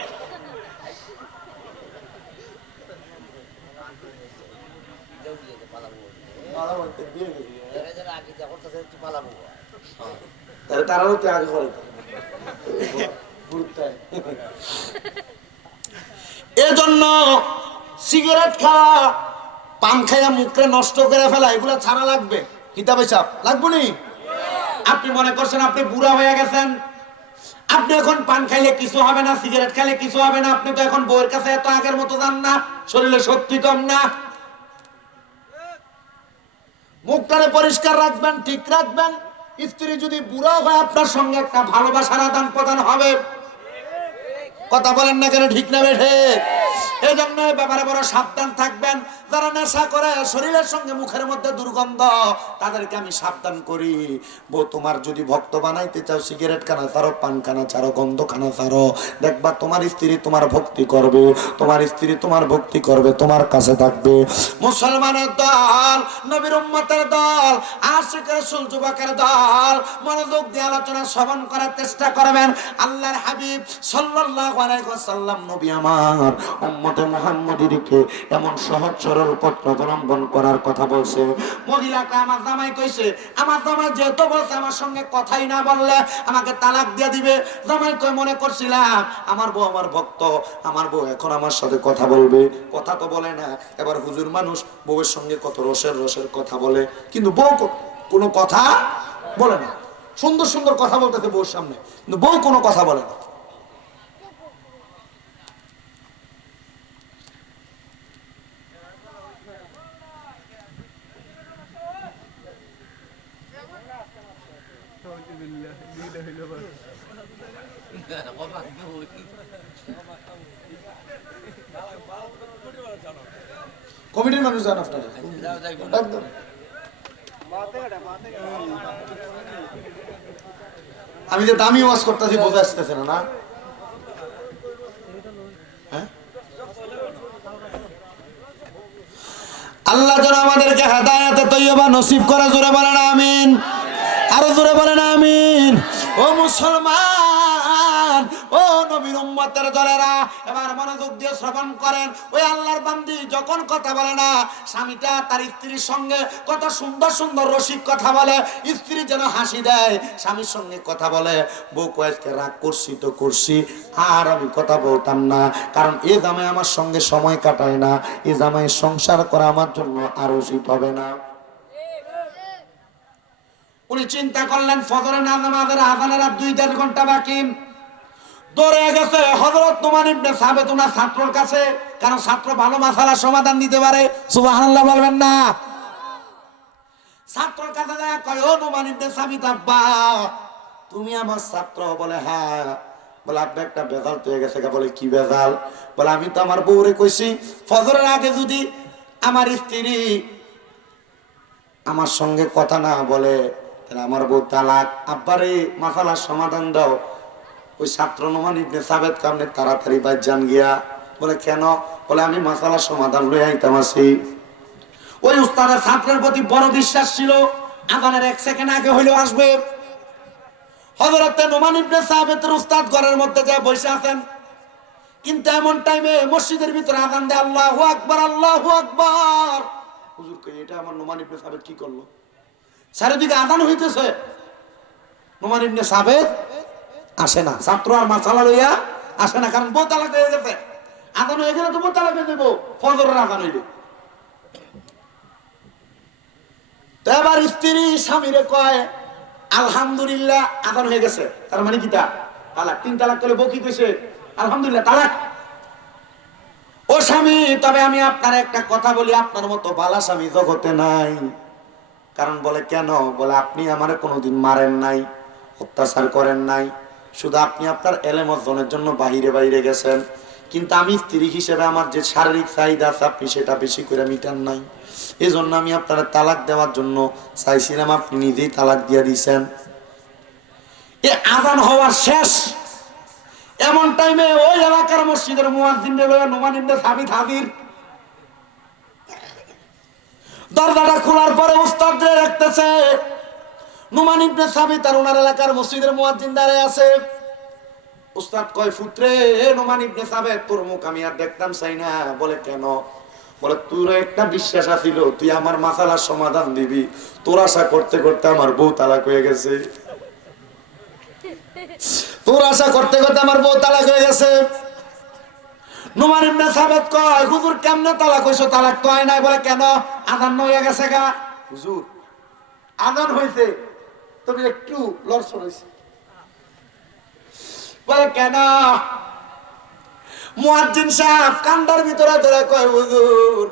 তারাও তো আগে করে। এজন্য সিগারেট খাওয়া, পান খাইয়া মুখে নষ্ট করে ফেলা, এগুলা ছাড়া লাগবে। কিতাবে চাপ লাগবো নি? আপনি মনে করছেন আপনি বুড়া হয়ে গেছেন, আপনি এখন পান খাইলে কিছু হবে না, সিগারেট খাইলে কিছু হবে না। আপনি তো এখন বউয়ের কাছে এত আগের মতো যান না, শরীরে শক্তি কম না। মুখটারে পরিষ্কার রাখবেন, ঠিক রাখবেন। স্ত্রী যদি বুড়া হয় আপনার সঙ্গে একটা ভালোবাসার আদান প্রদান হবে। কথা বলেন না কেন? ঠিক না বেঠে? এই জন্য ব্যাপারে বড় সাবধান থাকবেন। যারা নেশা করে শরীরের সঙ্গে মুখের মধ্যে দুর্গন্ধ, তাদেরকে আমি সাবধান করি, বউ তোমার যদি ভক্ত বানাইতে চাও, সিগারেট খানা ছাড়ো, পান খানা ছাড়ো, গন্ধ খানা ছাড়ো। দেখবা তোমার স্ত্রী তোমার ভক্তি করবে, তোমার স্ত্রী তোমার ভক্তি করবে, তোমার কাছে থাকবে। মুসলমানের দল, নবীর উম্মতের দল, আশিক রাসূল যুবকের দল, মনোযোগ দিয়ে আলোচনা শ্রবণ করার চেষ্টা করবেন। আল্লাহর হাবিব সাল্লাল্লাহু আলাইহি ওয়াসাল্লাম নবী আমার উম্মতে মুহাম্মাদীকে এমন সহজ সরল পথ অবলম্বন করার কথা বলছে। মহিলাকে আমার জামাই কইছে, আমার জামাই যেহেতু বলছে আমার সঙ্গে কথাই না বললে আমাকে তালাক দিয়ে দিবে। জামাই কই মনে করছিলাম আমার বউ আমার ভক্ত, আমার বউ এখন আমার সাথে কথা বলবে, কথা তো বলে না। এবার হুজুর মানুষ বউয়ের সঙ্গে কত রসের রসের কথা বলে, কিন্তু বউ কোনো কথা বলে না। সুন্দর সুন্দর কথা বলতেছে বউর সামনে, কিন্তু বউ কোনো কথা বলে না। কমিটির মানুষ জান আপনারা একদম। আমি যে দামি ওয়াজ করতেছি বোঝা আসতেছে না, না? হ্যাঁ, আল্লাহ যেন আমাদেরকে হেদায়েতে তৈয়বা নসিব করে। জোরে বলেন আমিন, আরো জোরে বলেন আমিন। ও মুসলমান, ও নবীর উম্মতের দলেরা, এবার মনোযোগ দিয়ে শ্রবণ করেন। ওই আল্লাহর বান্দি যখন কথা বলে না, স্বামীটা তার স্ত্রীর সঙ্গে কত সুন্দর সুন্দর রসিক কথা বলে, স্ত্রী যেন হাসি দেয়, স্বামীর সঙ্গে কথা বলে। বউ কয়েককে রাগ করছি তো করছি, আর আমি কথা বলতাম না, কারণ এ জামাই আমার সঙ্গে সময় কাটায় না, এ জামাই সংসার করা আমার জন্য আর উচিত হবে না। উনি চিন্তা করলেন ফজরের নামাজের আযানের আর 2-4 ঘন্টা বাকি। দৌড়ে গেছে হযরত নোমান ইবনে সাবিত ওনার ছাত্রর কাছে, কারণ ছাত্র ভালো মাসালার সমাধান দিতে পারে। সুবহানাল্লাহ বলবেন না? ছাত্রর কাছে যায়, কয় ও নোমান ইবনে সাবিত আব্বা, তুমি আমার ছাত্র? বলে হ্যাঁ। বলে আপনি একটা বেজাল তো হয়ে গেছে। বলে কি বেজাল? বলে আমি তো আমার বউরে কইছি ফজরের আগে যদি আমার স্ত্রী আমার সঙ্গে কথা না বলে তাহলে আমার বউ তালাক। আব্বারে মাসালার সমাধান দাও। ওই ছাত্র নোমান ইবনে সাবিত কামনে তাড়াতাড়ি বাইর যান গিয়া। বলে কেন? বলে আমি মাসালার সমাধান লই আইতাম আছি। ওই উস্তাদের ছাত্রের প্রতি বড় বিশ্বাস ছিল, আজানের 1 সেকেন্ড আগে হইলেও আসবে। হযরতে নোমান ইবনে সাবিতের উস্তাদ ঘরের মধ্যে যা বসে আছেন, কিন্তু এমন টাইমে মসজিদের ভিতরে আজান দেয়, আল্লাহু আকবার, আল্লাহু আকবার। হুজুর কই এটা আমার নোমান ইবনে সাবিত কি করলো? চারিদিকে আজান হইতেছে, নোমান ইবনে সাবিত আসে না। ছাত্র আর মাসালা লইয়া আসে না, কারণ বউ তালাক হয়ে গেছে। আজান হয়ে গেলে তো বউ তালাক হয়ে দেবো, ফজরের আজান হইবে। তো এবার স্ত্রী স্বামীরে কয় আলহামদুলিল্লাহ আজান হয়ে গেছে, তার মানে কি তা তালাক। 3 তালাক করলে বউ কি কইছে? আলহামদুলিল্লাহ তালাক। ও স্বামী, তবে আমি আপনার একটা কথা বলি, আপনার মতো বালা স্বামী জগতে নাই। কারণ বলে কেন? বলে আপনি আমারে কোনোদিন মারেন নাই, অত্যাচার করেন নাই, শুধু আপনি আপনার এলেম অর্জনের জন্য বাইরে বাইরে গেছেন, কিন্তু আমি স্ত্রী হিসেবে আমার যে শারীরিক চাহিদা আছে আপনি সেটা বেশি করে মিটান নাই। এই জন্য আমি আপনার তালাক দেওয়ার জন্য চাইছিলাম, আপনি নিজেই তালাক দিয়ে দিয়েছেন। এ আজান হওয়ার শেষ এমন টাইমে ওই এলাকার মসজিদের মুয়াজ্জিন লইয়া নোমান ইবনে সাবিত হাজির। দরজাটা খোলার পরে উস্তাদরে রাখতেছে, নোমান ইবনে সাবিত আর ওনার এলাকার মসজিদের মুয়াজ্জিন দাঁড়ায় আছে। উস্তাদ কয়, পুত্রে নোমান ইবনে সাবিত, তোর মুখ আমি আর দেখতাম চাই না। বলে কেন? বলে তোর একটা বিশ্বাস আছিল তুই আমার মাসালার সমাধান দিবি, তোর আশা করতে করতে আমার বউ তালাক হয়ে গেছে। তোর আশা করতে করতে আমার বউ তালাক হয়ে গেছে। নোমান ইবনে সাবিত কয়, হুজুর কেমনে তালাক হইছো? তালাক তো হয় নাই। বলে কেন? আজান হয়ে গেছে গা। হুজুর আজান হইছে, তবে একটু লড়ছড় হইছে। বলে কেন? মুয়াজ্জিন সাহেব কান্দার ভিতরে ধরে কয়, হুজুর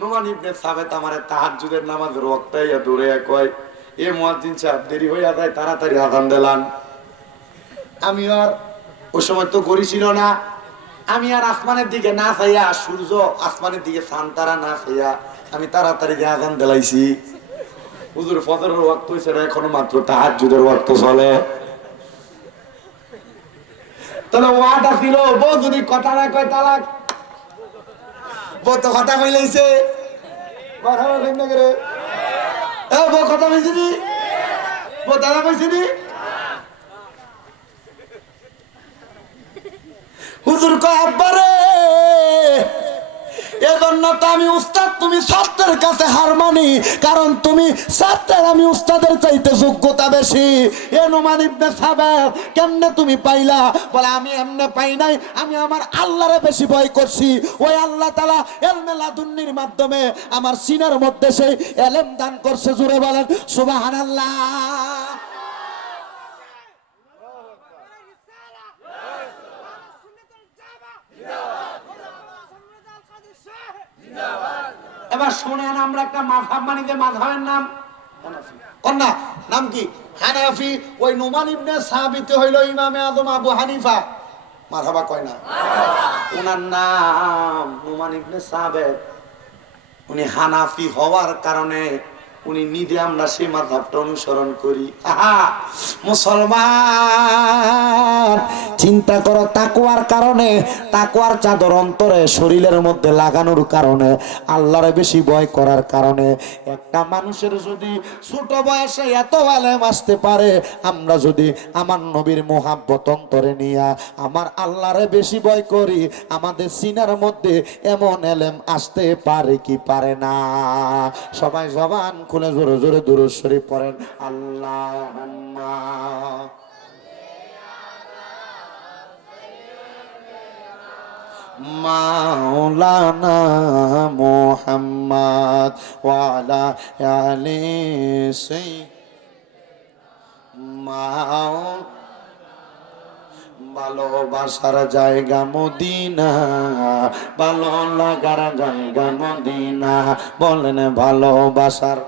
নোমান ইবনে সাবিত আমারে তাহাজ্জুদের নামাজের ওয়াক্তাইয়া দৌড়ে কয়, এ মুয়াজ্জিন সাহেব দেরি হইয়া যায়, তাড়াতাড়ি আজান দিলাম। আমি আর ওই সময় তো গড়ি ছিল না, আমি আর আসমানের দিকে না চাইয়া, সূর্য আসমানের দিকে চান তারা না চাইয়া আমি তাড়াতাড়ি দিয়ে আজান দিলাইছি। হুজুর ফজরের ওয়াক্ত হইছে না, এখনো মাত্র তাহাজ্জুদের ওয়াক্ত চলে। তাহলে ওয়াটা ছিল বউ যদি কথা না কয় তালাক, বউ তো কথা কইলাইছে। বউ কথা কইছি নি? বউ তালাক কইছি নি? হুজুর কয়, আব্বারে এজন্য তো আমি উস্তাদ, তুমি ছাত্রের কাছে হার মানি, কারণ তুমি ছাত্রের, আমি উস্তাদের চাইতে যোগ্যতা বেশি। এ নোমান ইবনে সাবিত কেমনে তুমি পাইলা? বলে আমি এমনে পাই নাই, আমি আমার আল্লাহরে বেশি ভয় করছি। ওই আল্লাহ তাআলা ইলমে লাদুন্নির মাধ্যমে আমার সিনার মধ্যে সেই ইলম দান করছে। জোরে বলেন সুবহানাল্লাহ। এবার শোনেন, আমরা একটা মাযহাব মানি, যে মাযহাবের নাম কন্যা, নাম কি? হানাফি। ওই নোমান ইবনে সাবিত হইল ইমামে আযম আবু হানিফা। মাযহাবা কয় না? ওনার নাম নোমান ইবনে সাবিত। উনি হানাফি হওয়ার কারণে উনি নিজে আমরা সেই মাযহাবটা অনুসরণ করি। মুসলমান চিন্তা করো, তাকওয়ার কারণে, তাকওয়ার চাদর অন্তরে শরীরের মধ্যে লাগানোর কারণে, আল্লাহরে বেশি ভয় করার কারণে একটা মানুষের যদি ছোট বয়সে এত আলেম আসতে পারে, আমরা যদি আমার নবীর মোহাব্বত অন্তরে নিয়া আমার আল্লাহরে বেশি ভয় করি, আমাদের সিনার মধ্যে এমন এলেম আসতে পারে কি পারে না? সবাই জবান খুলে জোরে জোরে দুরূদ শরীফ পড়েন। আল্লাহুম্মা মাওলানা মুহাম্মদ ওয়া আলা আলি সাইয়্যিদিনা। ভালোবাসার জায়গা মদিনা, ভালো লাগার জায়গা মদিনা। বলেন ভালোবাসার,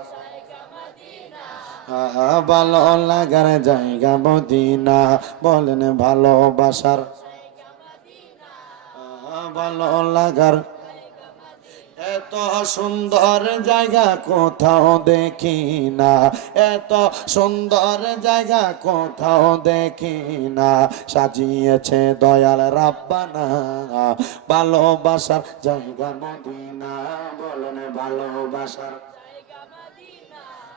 ভালো লাগার জায়গা মদিনা। বলেন ভালোবাসার, ভালো লাগার। এত সুন্দর জায়গা কোথাও দেখি না, এত সুন্দর জায়গা কোথাও দেখি না। সাজিয়েছে দয়াল রাব্বানা, ভালোবাসার জায়গা মদিনা। বলেন ভালোবাসার,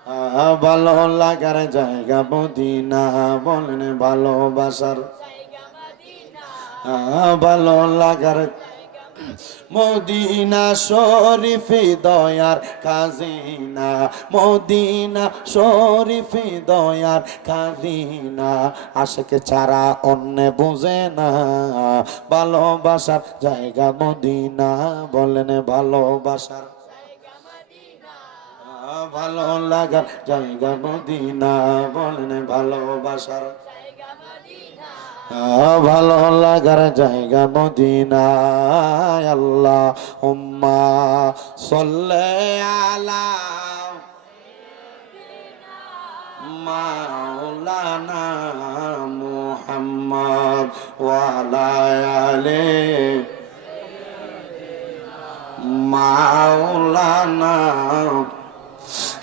ভালো লাগার জায়গা মদিনা, বলেন ভালোবাসার ভালো লাগার মদিনা শরীফ দয়ার খাজিনা, মদিনা শরীফ দয়ার খাজিনা, আশিক ছাড়া অন্য বুঝে না ভালোবাসার জায়গা মদিনা, বলেন ভালোবাসার ভালো লাগার জায়গা মদিনা, বলেন ভালোবাসার ভালো লাগার জায়গা মদিনা। আল্লাহুম্মা সাল্লি আলা মাওলানা মুহাম্মদ ওয়া আলা আলি মাওলানা।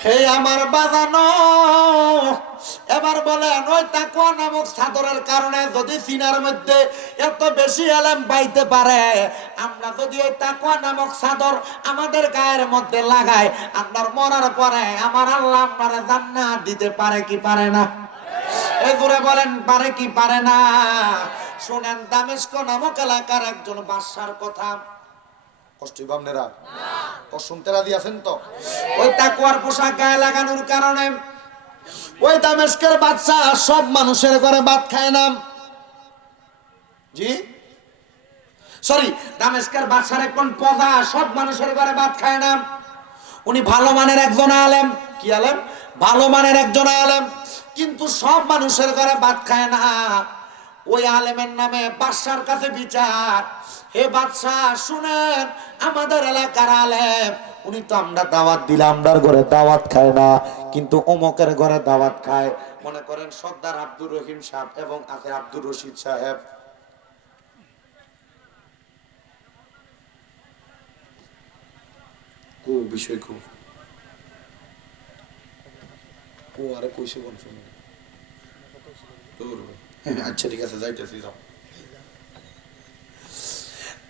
হে আমার বাজানো, এবার বলেন ওই তাকওয়া নামক চাদরের কারণে যদি সিনার মধ্যে এত বেশি এলেম পাইতে পারে, আমরা যদি ওই তাকওয়া নামক চাদর আমাদের গায়ের মধ্যে লাগাই, আপনার মরার পরে আমার আল্লাহ আপনার জান্নাত দিতে পারে কি পারে না? এই জোরে বলেন পারে কি পারে না? শুনেন, দামেস্ক নামক এলাকার একজন বাদশার কথা। কষ্ট আপনারা শুনতে রাজি আছেন তো? ওই তাকওয়ার পোশাক গায়ে লাগানোর কারণে ওই দামেস্কের বাদশা সব মানুষের ঘরে ভাত খায় না। জি সরি, দামেস্কের বাদশার একজন প্রজা সব মানুষের ঘরে ভাত খায় না। উনি ভালো মানের একজন আলেম। কি আলেম? ভালো মানের একজন আলেম, কিন্তু সব মানুষের ঘরে ভাত খায় না। ওই আলেমের নামে বাদশার কাছে বিচার, হে বাদশাহ শুনেন, আমাদের এলাকার আলেম, উনি তো আমরা দাওয়াত দিলাম, আমরার ঘরে দাওয়াত খায় না, কিন্তু অমুকের ঘরে দাওয়াত খায়। মনে করেন সর্দার আব্দুর রহিম সাহেব এবং আছে আব্দুর রশিদ সাহেব। বিষয় খুব আরে কইছে কোন শুনে। আচ্ছা ঠিক আছে, যাইতেছি যাও।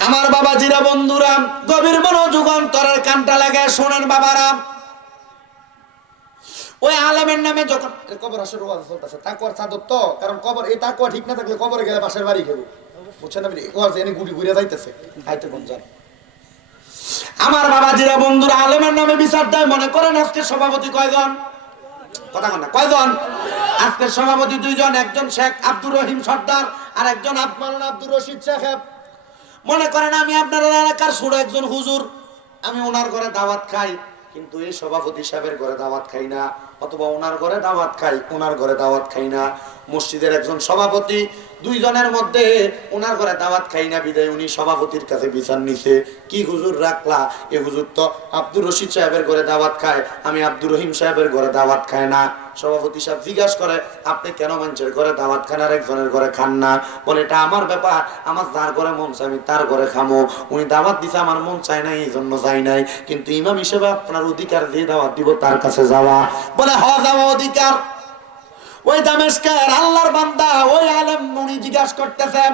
আমার বাবাজিরা, বন্ধুরা, গভীর মনোযোগ অন্তরের কানটা লাগে শোনেন বাবারা। ওই আলেমের নামে যখন কবর আসর ওয়াজ চলতেছে, তাকওয়ার চাদর তো, কারণ কবর এই তাকওয়া ঠিক না থাকলে কবরে গেলে বাসার বাড়ি খেলো, বুঝছেন? আপনি ওয়াজ এনে গুড়ি ঘুরে যাইতেছে, খাইতে কোন যান। আমার বাবাজিরা, বন্ধুরা, আলেমের নামে বিচার দেয়। মনে করেন আজকে সভাপতি কয়জন? কথা কন না, কয়জন? আজকের সভাপতি দুইজন, একজন শেখ আব্দুর রহিম সর্দার আর একজন মাওলানা আব্দুর রশিদ সাহেব। মনে করেন আমি আপনার এলাকার ছোট একজন হুজুর, আমি ওনার ঘরে দাওয়াত খাই, কিন্তু এই সভাপতি সাহেবের ঘরে দাওয়াত খাই না, অথবা ওনার ঘরে দাওয়াত খাই, ওনার ঘরে দাওয়াত খাই না। মসজিদের একজন সভাপতি, দুইজনের মধ্যে ওনার ঘরে দাওয়াত খাই না বিদায় উনি সভাপতির কাছে বিচার নিছে, কি হুজুর রাখলা? এ হুজুর তো আব্দুর রশিদ সাহেবের ঘরে দাওয়াত খায়, আমি আব্দুর রহিম সাহেবের ঘরে দাওয়াত খায় না। সভাপতি সাহেব জিজ্ঞাসা করে, আপনি কেন মানুষের ঘরে দাওয়াত খান আর একজনের ঘরে খান না? বলে, এটা আমার ব্যাপার, আমার যার ঘরে মন চাই আমি তার ঘরে খামো। উনি দাওয়াত দিছে, আমার মন চাই নাই, এই জন্য চাই নাই, কিন্তু ইমাম হিসেবে আপনার অধিকার দিয়ে দাওয়াত দিব তার কাছে যাওয়া। বলে, হ যাওয়া অধিকার। ওই দামেস্কের আল্লাহর বান্দা ওই আলেম উনি জিজ্ঞাসা করতেছেন,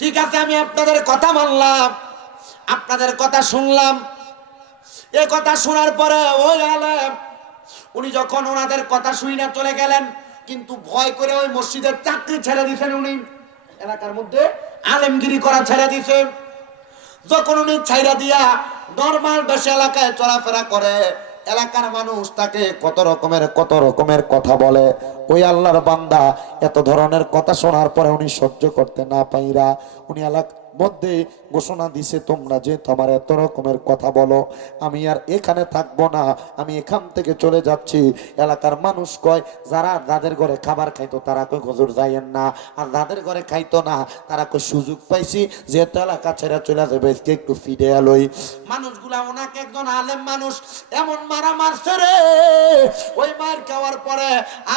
ঠিক আছে আমি আপনাদের কথা মানলাম, আপনাদের কথা শুনলাম। এ কথা শোনার পরে ওই আলেম উনি যখন ওনাদের কথা শুই না চলে গেলেন, কিন্তু ভয় করে ওই মসজিদের চাকরি ছেড়ে দিয়েছেন। উনি এলাকার মধ্যে আলেমগিরি করা ছেড়ে দিয়েছেন। যখন উনি ছাইরা দিয়া নরমাল বেশি এলাকায় চলাফেরা করে, এলাকার মানুষ তাকে কত রকমের কথা বলে। ওই আল্লাহর বান্দা এত ধরনের কথা শোনার পরে উনি সহ্য করতে না পাইরা উনি এলাকা মধ্যে ঘোষণা দিছে, তোমরা যে তোমার এত রকমের কথা বলো, আমি আর এখানে থাকবো না, আমি এখান থেকে চলে যাচ্ছি। এলাকার মানুষ কয়, যারা যাদের ঘরে খাবার খাইতো তারা কই হুজুর যাইয়েন না, আর যাদের ঘরে খাইতো না তারা কই সুযোগ পাইছি যেহেতু এলাকা ছেড়ে চলে যাবে একটু ফিরে এলোই। মানুষগুলা ওনাকে, একজন আলেম মানুষ, এমন মারা মারছে রে, ওই মার খাওয়ার পরে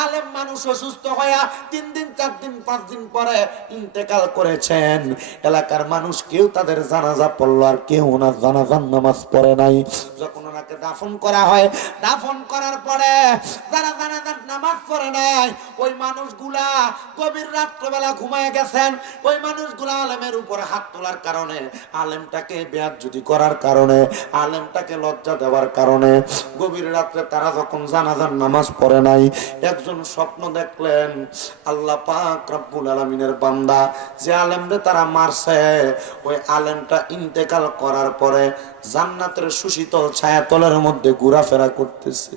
আলেম মানুষ অসুস্থ হইয়া 3 দিন 4 দিন 5 দিন পরে ইন্তেকাল করেছেন। এলাকার মানুষ কেউ তাদের জানাজা পড়লো আর কেউ ওনার জানাজার নামাজ পড়ে নাই। যখন ওনাকে দাফন করা হয়, দাফন করার পরে যারা জানাজার নামাজ পড়ে নাই ওই মানুষগুলা গভীর রাত্রবেলা ঘুমায় গেছেন। ওই মানুষগুলা আলেমের উপর হাত তোলার কারণে, আলেমটাকে বেয়াজ্জতি করার কারণে, আলেমটাকে লজ্জা দেওয়ার কারণে গভীর রাত্রে তারা যখন জানাজার নামাজ পড়ে নাই, একজন স্বপ্ন দেখলেন আল্লাহ পাক রব্বুল আলামিনের বান্দা যে আলেমরে তারা মারছে ওই আলেমটা ইন্তেকাল করার পরে জান্নাতের সুশীতল ছায়াতলের মধ্যে ঘোরাফেরা করতেছে।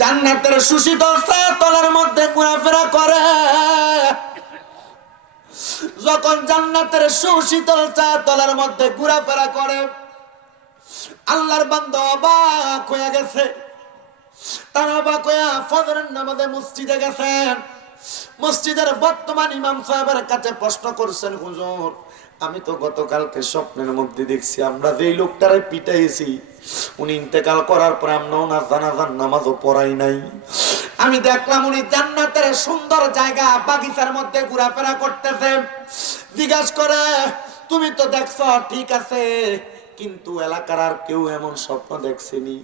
জান্নাতের সুশীতল ছায়াতলের মধ্যে ঘোরাফেরা করে। যখন জান্নাতের সুশীতল ছায়াতলের মধ্যে ঘোরাফেরা করে আল্লাহর বান্দা অবাক হয়ে গেছে। তারা অবাক হয়ে ফজরের নামাজে মসজিদে গেছেন। মসজিদের বর্তমান ইমাম সাহেবের কাছে প্রশ্ন করছেন, হুজুর আমি তো গতকালকে স্বপ্নের মধ্যে দেখছি আমরা যেই লোকটারে পিটাইছি উনি ইন্তেকাল করার পর আমরা ওনার জানাজার নামাজও পড়াই নাই। আমি দেখলাম উনি জান্নাতের সুন্দর জায়গা বাগিচার মধ্যে ঘোরাফেরা করতেছে। জিজ্ঞাসা করে তুমি তো দেখছো ঠিক আছে, কিন্তু এলাকার আর কেউ এমন স্বপ্ন দেখছেনি?